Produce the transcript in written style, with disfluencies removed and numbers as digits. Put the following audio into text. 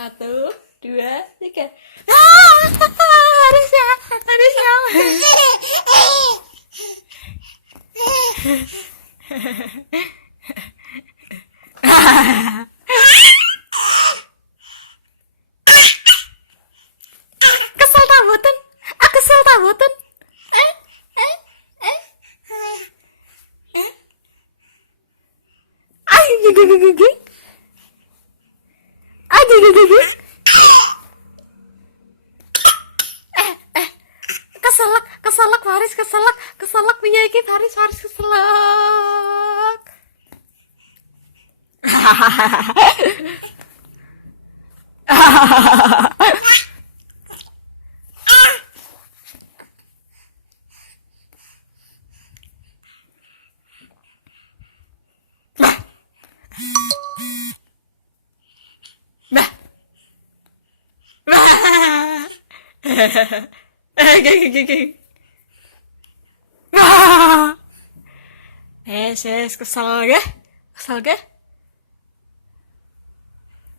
Satu, dua, tiga. Harusnya. Kesel tabutan. Aku kesel tabutan. Ay, gigi. Ay, gigi. Keselak Faris, keselak piye iki Faris keselak. Bah. Gigi. Kesel ge?